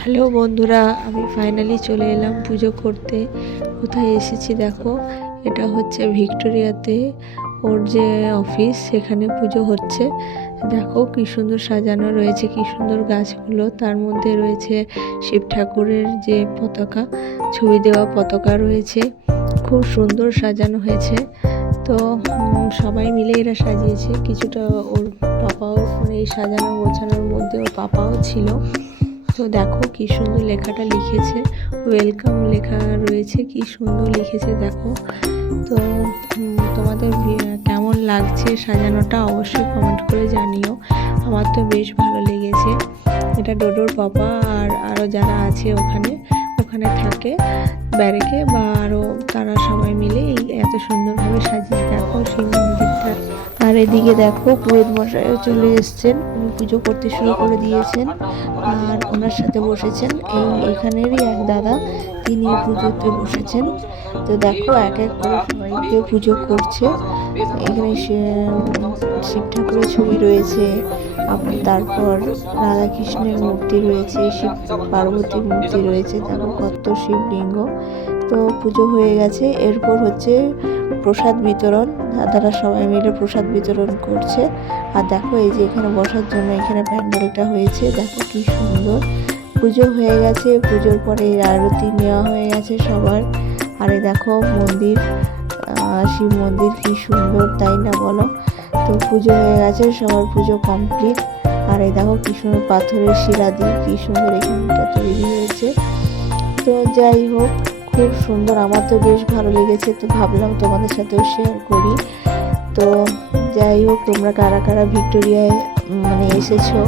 Hello বন্ধুরা, আমি finally চলে এলাম পুজো করতে। কোথায় এসেছি দেখো, এটা হচ্ছে ভিক্টোরিয়াতে ওর যে অফিস, সেখানে পুজো হচ্ছে। দেখো কি সুন্দর সাজানো রয়েছে, কি সুন্দর গাছগুলো, তার মধ্যে রয়েছে শিব ঠাকুরের যে পতাকা, ছবি দেওয়া পতাকা রয়েছে। খুব সুন্দর সাজানো হয়েছে। তো সবাই মিলে এরা সাজিয়েছে। কিছুটা ওর পাপাও, মানে এই সাজানো গোছানোর মধ্যে ওর পাপাও ছিল। তো দেখো কি সুন্দর লেখাটা লিখেছে, ওয়েলকাম লেখা রয়েছে, কি সুন্দর লিখেছে দেখো। তো তোমাদের কেমন লাগছে সাজানোটা অবশ্যই কমেন্ট করে জানিও। আমার তো বেশ ভালো লেগেছে। এটা ডোডোর পাপা আর আরও যারা আছে ওখানে থাকে ব্যারেকে, বা আরও তারা সবাই মিলে এই এত সুন্দরভাবে সাজিয়ে দেখো সেই মন্দিরটা। আর এদিকে দেখো পুরোহিত মশাইও চলে এসছেন, উনি পুজো করতে শুরু করে দিয়েছেন আর ওনার সাথে বসেছেন এখানেরই এক দাদা, তিনি পুজোতে বসেছেন। তো দেখো এক এক করে সবাইকে পুজো করছে। এখানে শিব ঠাকুরের ছবি রয়েছে, তারপর রাধাকৃষ্ণের মূর্তি রয়েছে, শিব পার্বতীর মূর্তি রয়েছে, দেখো কত শিবলিঙ্গ। তো পুজো হয়ে গেছে, এরপর হচ্ছে প্রসাদ বিতরণ। দাদারা সবাই মিলে প্রসাদ বিতরণ করছে। আর দেখো এই যে এখানে বসার জন্য এখানে প্যান্ডেলটা হয়েছে, দেখো কি সুন্দর। পুজো হয়ে গেছে, পুজোর পরে আরতি নেওয়া হয়ে গেছে সবার। আর এই দেখো মন্দির, শিব মন্দির কি সুন্দর, তাই না বলো? তো পুজো হয়ে গেছে, সবার পুজো কমপ্লিট। আর এই দেখো কি সুন্দর পাথরের শিলা দিয়ে কি সুন্দর এখানটা তৈরি হয়েছে। তো যাই হোক, খুব সুন্দর, আমার তো বেশ ভালো লেগেছে। তো ভাবলাম তোমাদের সাথেও শেয়ার করি। তো যাই হোক, তোমরা কারা কারা ভিক্টোরিয়ায় মানে এসেছো,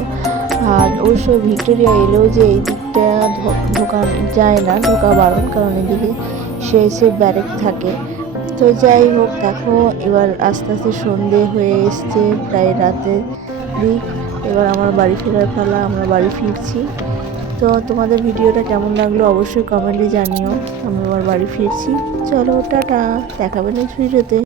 আর অবশ্যই ভিক্টোরিয়া এলেও যে এই দিকটা ঢোকা যায় না, ঢোকা বারণ, কারণ এদিকে সে ব্যারেক থাকে। তো যাই হোক, দেখো এবার আস্তে আস্তে সন্ধে হয়ে এসছে, প্রায় রাতের দিক। এবার আমার বাড়ি ফেরার পালা, আমরা বাড়ি ফিরছি। তো তোমাদের ভিডিওটা কেমন লাগলো অবশ্যই কমেন্টে জানিও। আমি আবার বাড়ি ফিরছি। চলো টাটা, দেখাবে নেক্সট ভিডিওতে।